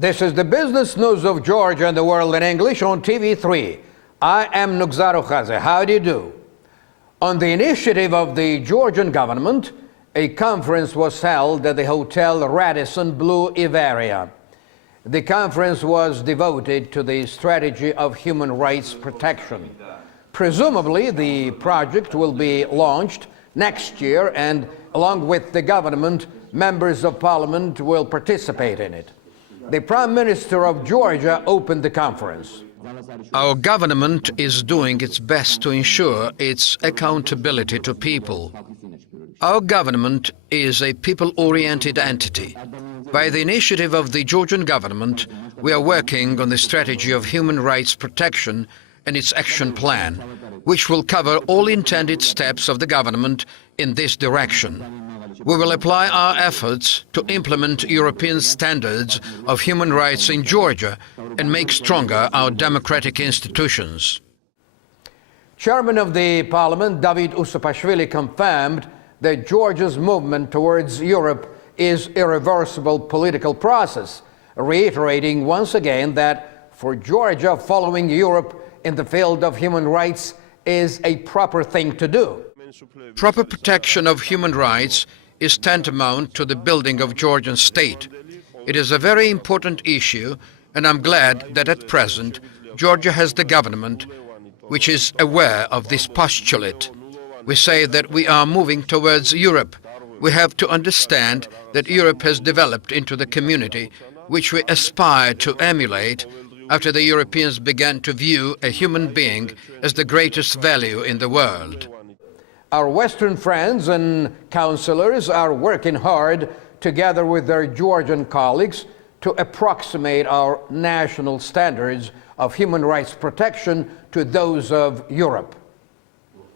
This is the business news of Georgia and the world in English on TV3. I am Nugzaro Khaze. How do you do? On the initiative of the Georgian government, a conference was held at the Hotel Radisson Blue Ivaria. The conference was devoted to the strategy of human rights protection. Presumably, the project will be launched next year, and along with the government, members of parliament will participate in it. The Prime Minister of Georgia opened the conference. Our government is doing its best to ensure its accountability to people. Our government is a people-oriented entity. By the initiative of the Georgian government, we are working on the strategy of human rights protection and its action plan, which will cover all intended steps of the government in this direction. We will apply our efforts to implement European standards of human rights in Georgia and make stronger our democratic institutions. Chairman of the Parliament, David Usupashvili, confirmed that Georgia's movement towards Europe is an irreversible political process, reiterating once again that for Georgia, following Europe in the field of human rights is a proper thing to do. Proper protection of human rights is tantamount to the building of Georgian state. It is a very important issue, and I'm glad that at present Georgia has the government which is aware of this postulate. We say that we are moving towards Europe. We have to understand that Europe has developed into the community which we aspire to emulate after the Europeans began to view a human being as the greatest value in the world. Our Western friends and councillors are working hard together with their Georgian colleagues to approximate our national standards of human rights protection to those of Europe.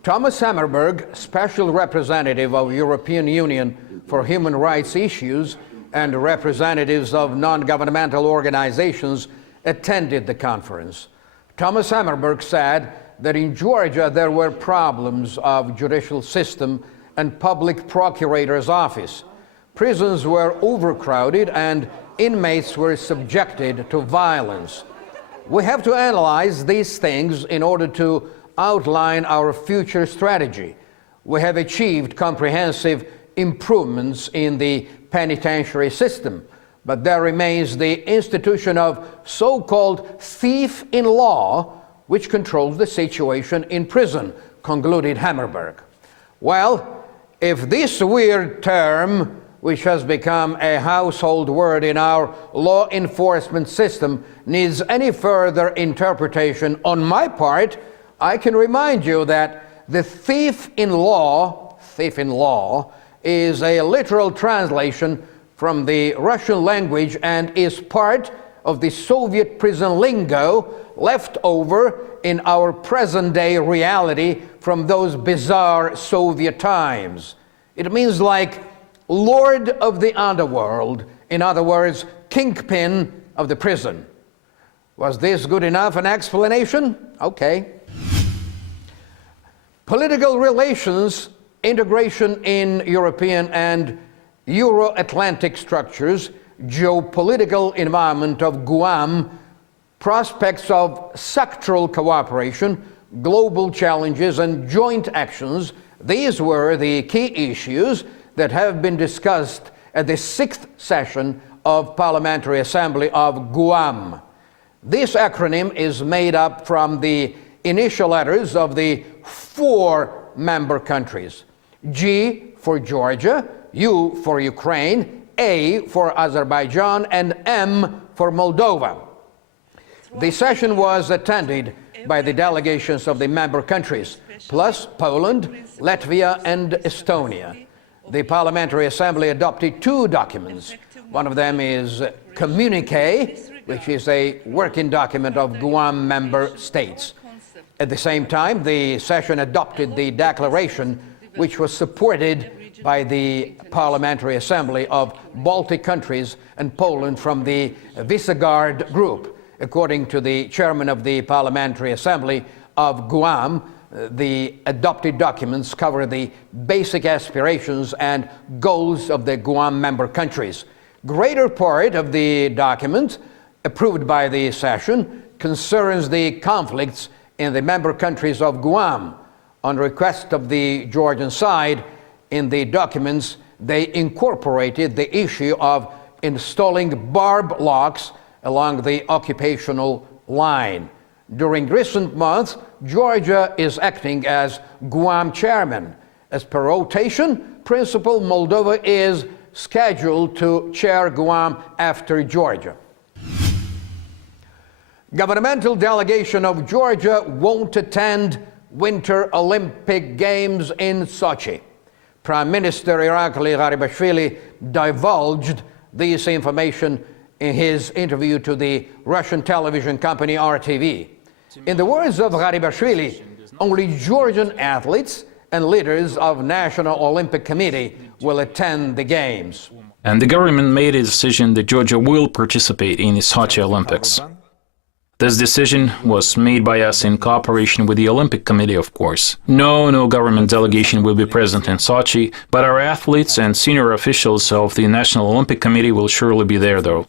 Thomas Hammerberg, Special Representative of European Union for Human Rights Issues, and representatives of non-governmental organizations attended the conference. Thomas Hammerberg said that in Georgia there were problems of judicial system and public procurator's office. Prisons were overcrowded and inmates were subjected to violence. We have to analyze these things in order to outline our future strategy. We have achieved comprehensive improvements in the penitentiary system, but there remains the institution of so-called thief-in-law, which controls the situation in prison, concluded Hammerberg. Well, if this weird term, which has become a household word in our law enforcement system, needs any further interpretation on my part, I can remind you that the thief-in-law is a literal translation from the Russian language and is part of the Soviet prison lingo left over in our present-day reality from those bizarre Soviet times. It means like Lord of the underworld, in other words, kingpin of the prison. Was this good enough an explanation? Okay. Political relations, integration in European and Euro-Atlantic structures, geopolitical environment of Guam, prospects of sectoral cooperation, global challenges, and joint actions. These were the key issues that have been discussed at the 6th session of Parliamentary Assembly of Guam. This acronym is made up from the initial letters of the 4 member countries. G for Georgia, U for Ukraine, A for Azerbaijan, and M for Moldova. The session was attended by the delegations of the member countries, plus Poland, Latvia, and Estonia. The Parliamentary Assembly adopted 2 documents. One of them is Communique, which is a working document of Guam member states. At the same time, the session adopted the declaration, which was supported by the Parliamentary Assembly of Baltic countries and Poland from the Visegrad Group. According to the chairman of the Parliamentary Assembly of Guam, the adopted documents cover the basic aspirations and goals of the Guam member countries. Greater part of the document approved by the session concerns the conflicts in the member countries of Guam. On request of the Georgian side, in the documents, they incorporated the issue of installing barb locks along the occupational line. During recent months, Georgia is acting as Guam chairman. As per rotation principle, Moldova is scheduled to chair Guam after Georgia. Governmental delegation of Georgia won't attend Winter Olympic Games in Sochi. Prime Minister Irakli Garibashvili divulged this information in his interview to the Russian television company RTV. In the words of Garibashvili, only Georgian athletes and leaders of National Olympic Committee will attend the Games. And the government made a decision that Georgia will participate in the Sochi Olympics. This decision was made by us in cooperation with the Olympic Committee, of course. No government delegation will be present in Sochi, but our athletes and senior officials of the National Olympic Committee will surely be there, though.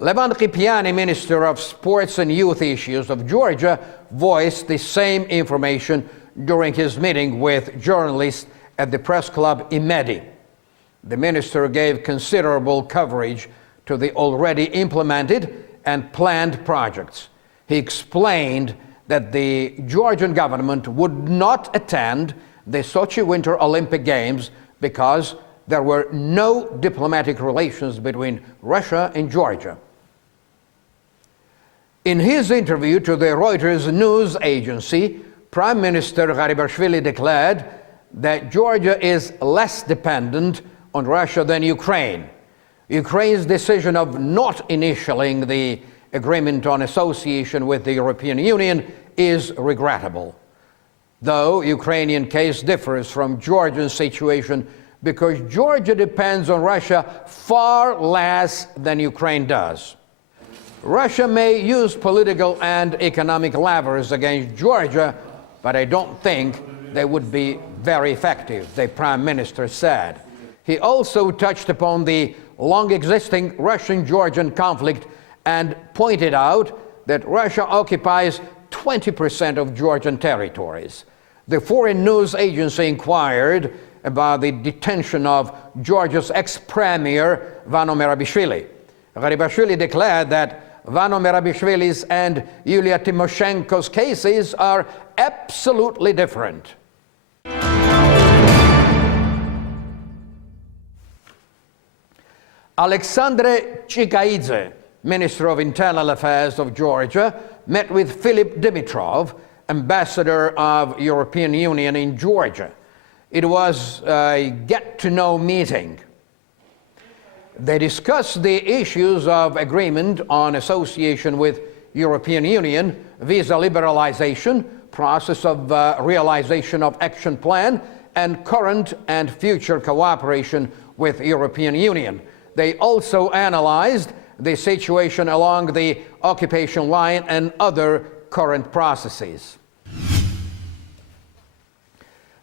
Levan Kipiani, Minister of Sports and Youth Issues of Georgia, voiced the same information during his meeting with journalists at the press club Imedi. The minister gave considerable coverage to the already implemented and planned projects. He explained that the Georgian government would not attend the Sochi Winter Olympic Games because there were no diplomatic relations between Russia and Georgia. In his interview to the Reuters news agency, Prime Minister Garibashvili declared that Georgia is less dependent on Russia than Ukraine. Ukraine's decision of not initialing the agreement on association with the European Union is regrettable. Though Ukrainian case differs from Georgian situation because Georgia depends on Russia far less than Ukraine does. Russia may use political and economic levers against Georgia, but I don't think they would be very effective, the Prime Minister said. He also touched upon the long-existing Russian-Georgian conflict and pointed out that Russia occupies 20% of Georgian territories. The foreign news agency inquired about the detention of Georgia's ex-premier Vano Merabishvili. Garibashvili declared that Vano Merabishvili's and Yulia Tymoshenko's cases are absolutely different. Alexandre Chikaidze, Minister of Internal Affairs of Georgia, met with Philip Dimitrov, Ambassador of European Union in Georgia. It was a get-to-know meeting. They discussed the issues of agreement on association with European Union, visa liberalization, process of realization of action plan, and current and future cooperation with European Union. They also analyzed the situation along the occupation line and other current processes.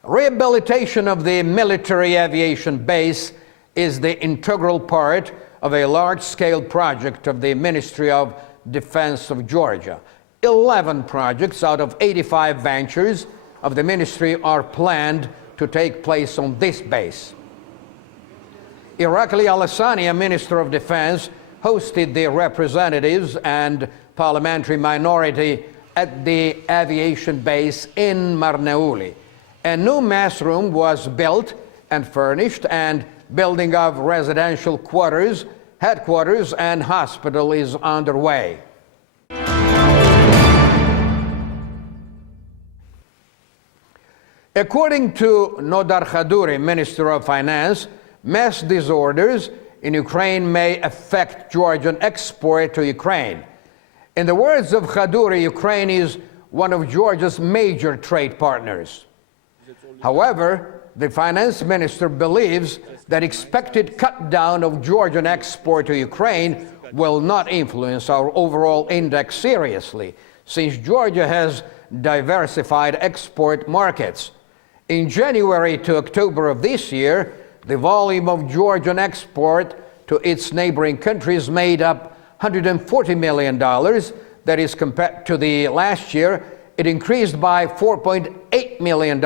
Rehabilitation of the military aviation base is the integral part of a large-scale project of the Ministry of Defense of Georgia. 11 projects out of 85 ventures of the ministry are planned to take place on this base. Irakli Alassania, Minister of Defense, hosted the representatives and parliamentary minority at the aviation base in Marneuli. A new mess room was built and furnished, and building of residential quarters, headquarters, and hospital is underway. According to Nodar Khaduri, Minister of Finance, mass disorders in Ukraine may affect Georgian export to Ukraine. In the words of Khaduri, Ukraine is one of Georgia's major trade partners. However, the finance minister believes that expected cut down of Georgian export to Ukraine will not influence our overall index seriously, since Georgia has diversified export markets. In January to October of this year, the volume of Georgian export to its neighboring countries made up $140 million. That is, compared to the last year, it increased by $4.8 million,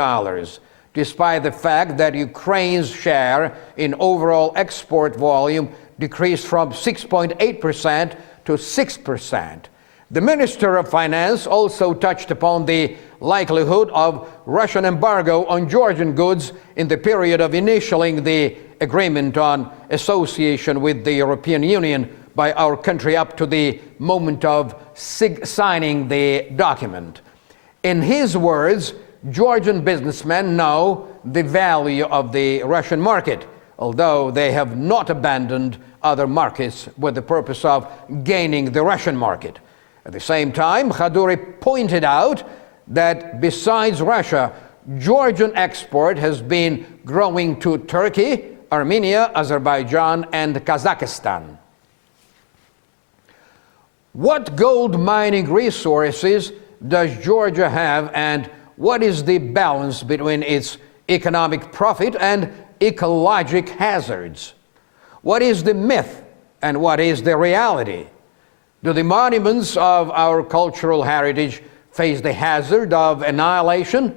despite the fact that Ukraine's share in overall export volume decreased from 6.8% to 6%. The Minister of Finance also touched upon the likelihood of Russian embargo on Georgian goods in the period of initialing the agreement on association with the European Union by our country up to the moment of signing the document. In his words, Georgian businessmen know the value of the Russian market, although they have not abandoned other markets with the purpose of gaining the Russian market. At the same time, Khaduri pointed out that besides Russia, Georgian export has been growing to Turkey, Armenia, Azerbaijan, and Kazakhstan. What gold mining resources does Georgia have, and what is the balance between its economic profit and ecologic hazards? What is the myth and what is the reality? Do the monuments of our cultural heritage face the hazard of annihilation?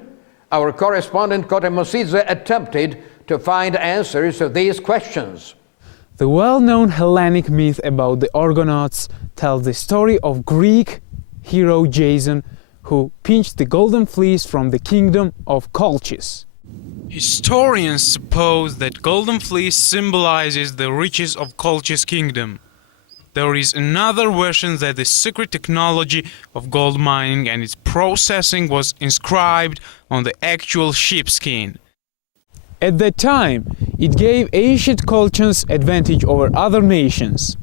Our correspondent Kote Mosidze attempted to find answers to these questions. The well-known Hellenic myth about the Argonauts tells the story of Greek hero Jason, who pinched the golden fleece from the kingdom of Colchis. Historians suppose that golden fleece symbolizes the riches of Colchis kingdom. There is another version that the secret technology of gold mining and its processing was inscribed on the actual sheepskin. At that time, it gave ancient Colchians advantage over other nations.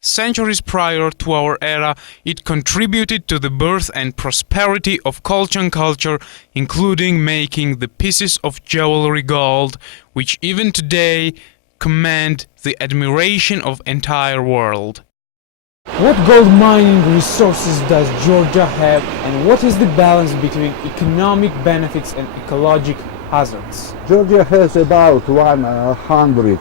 Centuries prior to our era, it contributed to the birth and prosperity of Colchian culture, including making the pieces of jewelry gold, which even today command the admiration of the entire world. What gold mining resources does Georgia have, and what is the balance between economic benefits and ecologic hazards? Georgia has about 100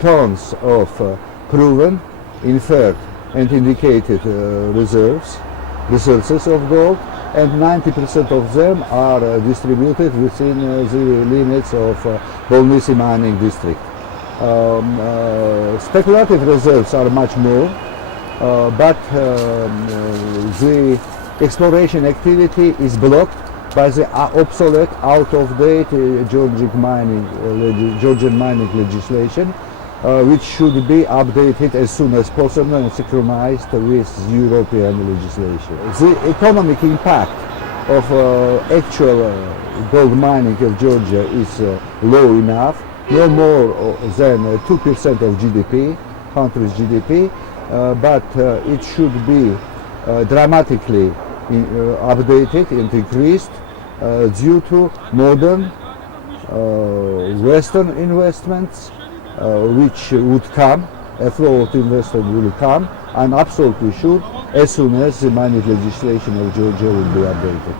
tons of proven, inferred and indicated resources of gold, and 90% of them are distributed within the limits of Bolnisi mining district. Speculative reserves are much more, but the exploration activity is blocked by the obsolete, out-of-date Georgian mining legislation, which should be updated as soon as possible and synchronized with European legislation. The economic impact of actual gold mining of Georgia is low enough, no more than 2% of GDP, country's GDP, but it should be dramatically updated and increased due to modern Western investments which would come, a flow of investment will come, and absolutely should, as soon as the mining legislation of Georgia will be updated.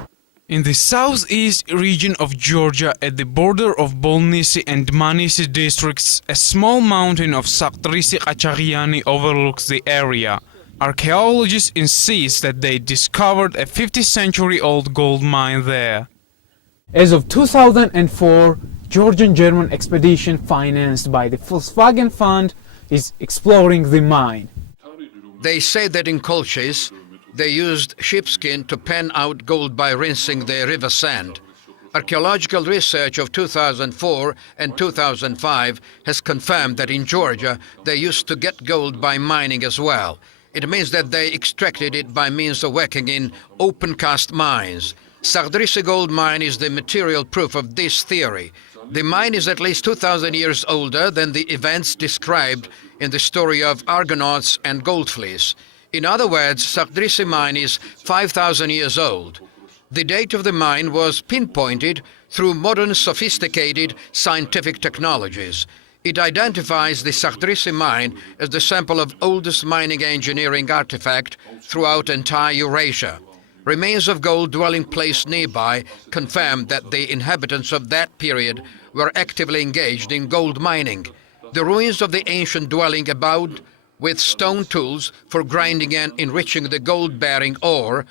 In the southeast region of Georgia, at the border of Bolnisi and Manisi districts, a small mountain of Saktrisi Qachagiani overlooks the area. Archaeologists insist that they discovered a 50-century-old gold mine there. As of 2004, Georgian-German expedition financed by the Volkswagen Fund is exploring the mine. They say that in Colchis, they used sheepskin to pen out gold by rinsing the river sand. Archaeological research of 2004 and 2005 has confirmed that in Georgia they used to get gold by mining as well. It means that they extracted it by means of working in open-cast mines. Sagdrisi gold mine is the material proof of this theory. The mine is at least 2,000 years older than the events described in the story of Argonauts and Gold Fleece. In other words, Sagdrisi mine is 5,000 years old. The date of the mine was pinpointed through modern sophisticated scientific technologies. It identifies the Sagdrisi mine as the sample of oldest mining engineering artifact throughout entire Eurasia. Remains of gold dwelling place nearby confirm that the inhabitants of that period were actively engaged in gold mining. The ruins of the ancient dwelling abound with stone tools for grinding and enriching the gold-bearing ore,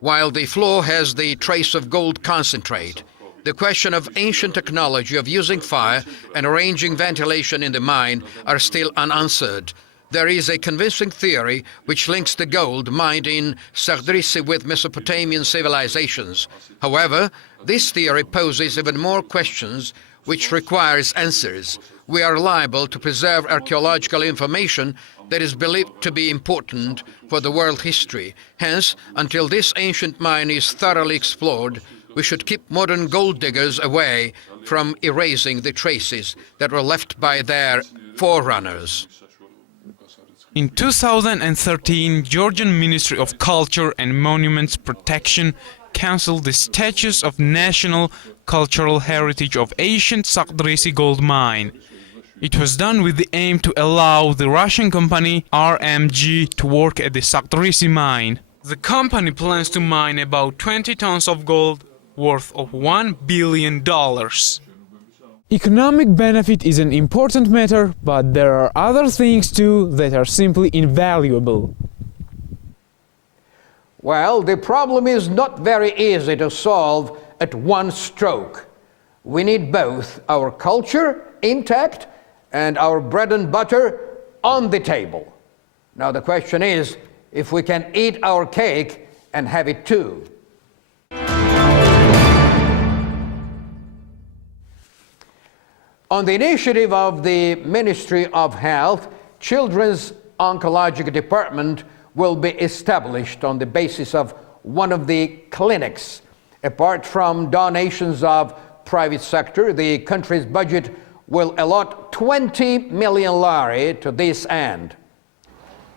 while the floor has the trace of gold concentrate. The question of ancient technology of using fire and arranging ventilation in the mine are still unanswered. There is a convincing theory which links the gold mined in Sagdrisi with Mesopotamian civilizations. However, this theory poses even more questions which requires answers. We are liable to preserve archaeological information that is believed to be important for the world history. Hence, until this ancient mine is thoroughly explored, we should keep modern gold diggers away from erasing the traces that were left by their forerunners. In 2013, Georgian Ministry of Culture and Monuments Protection cancelled the status of National Cultural Heritage of ancient Sagdrisi gold mine. It was done with the aim to allow the Russian company RMG to work at the Sagdrisi mine. The company plans to mine about 20 tons of gold worth of $1 billion. Economic benefit is an important matter, but there are other things too that are simply invaluable. Well, the problem is not very easy to solve at one stroke. We need both our culture intact and our bread and butter on the table. Now the question is if we can eat our cake and have it too. On the initiative of the Ministry of Health, Children's Oncology Department will be established on the basis of one of the clinics. Apart from donations of private sector, the country's budget will allot 20 million lari to this end.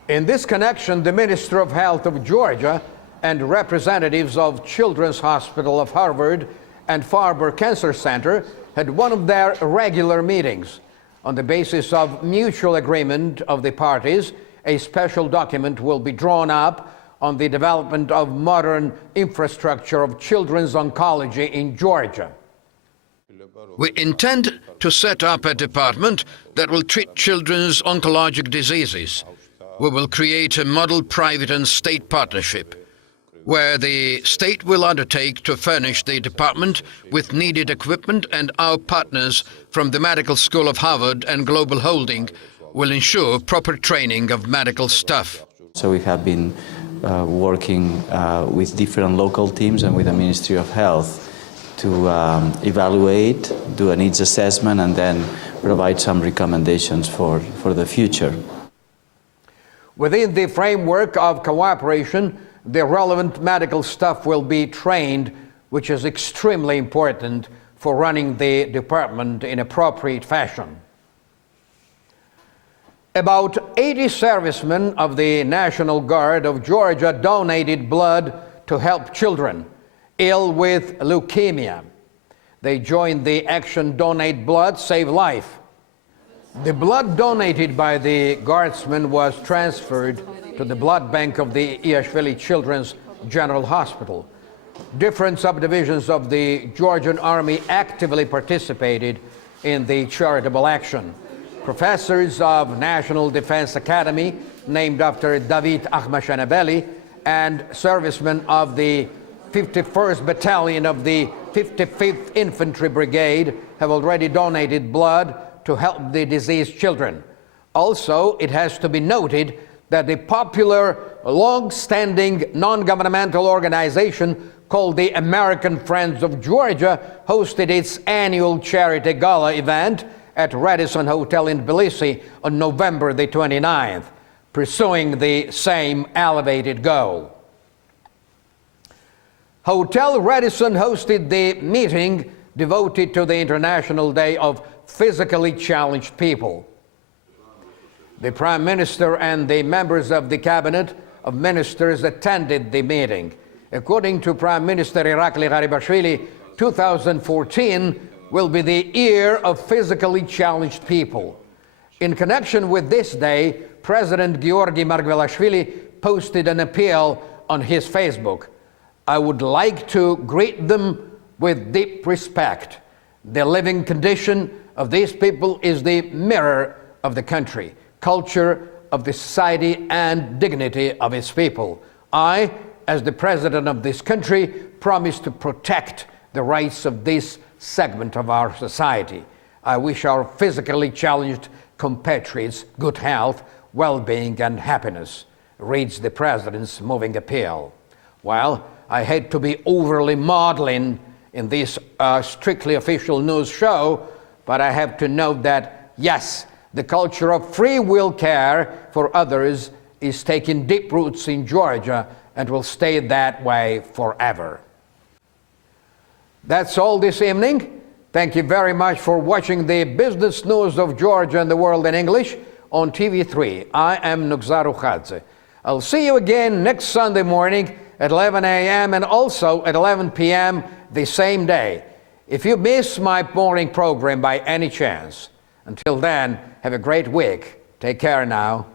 In this connection, the Minister of Health of Georgia and representatives of Children's Hospital of Harvard and Farber Cancer Center had one of their regular meetings. On the basis of mutual agreement of the parties, a special document will be drawn up on the development of modern infrastructure of children's oncology in Georgia. We intend to set up a department that will treat children's oncologic diseases. We will create a model private and state partnership, where the state will undertake to furnish the department with needed equipment, and our partners from the Medical School of Harvard and Global Holding will ensure proper training of medical staff. So we have been working with different local teams and with the Ministry of Health to evaluate, do a needs assessment, and then provide some recommendations for the future. Within the framework of cooperation, the relevant medical staff will be trained, which is extremely important for running the department in appropriate fashion. About 80 servicemen of the National Guard of Georgia donated blood to help children ill with leukemia. They joined the action Donate Blood, Save Life. The blood donated by the Guardsmen was transferred to the blood bank of the Iashvili Children's General Hospital. Different subdivisions of the Georgian Army actively participated in the charitable action. Professors of National Defense Academy, named after David Akhmashanabeli, and servicemen of the 51st Battalion of the 55th Infantry Brigade have already donated blood to help the diseased children. Also, it has to be noted that the popular, long-standing non-governmental organization called the American Friends of Georgia hosted its annual charity gala event at Radisson Hotel in Tbilisi on November the 29th, pursuing the same elevated goal. Hotel Radisson hosted the meeting devoted to the International Day of Physically Challenged People. The Prime Minister and the members of the Cabinet of Ministers attended the meeting. According to Prime Minister Irakli Garibashvili, 2014 will be the year of physically challenged people. In connection with this day, President Georgi Margvelashvili posted an appeal on his Facebook. I would like to greet them with deep respect. The living condition of these people is the mirror of the country, culture, of the society and dignity of its people. I, as the president of this country, promise to protect the rights of this segment of our society. I wish our physically challenged compatriots good health, well-being and happiness, reads the president's moving appeal. Well, I hate to be overly maudlin in this strictly official news show, but I have to note that, yes, the culture of free will care for others is taking deep roots in Georgia and will stay that way forever. That's all this evening. Thank you very much for watching the business news of Georgia and the world in English on TV3. I am Nugzar Ukhadze. I'll see you again next Sunday morning at 11 a.m. and also at 11 p.m. the same day. If you miss my morning program by any chance, until then, have a great week. Take care now.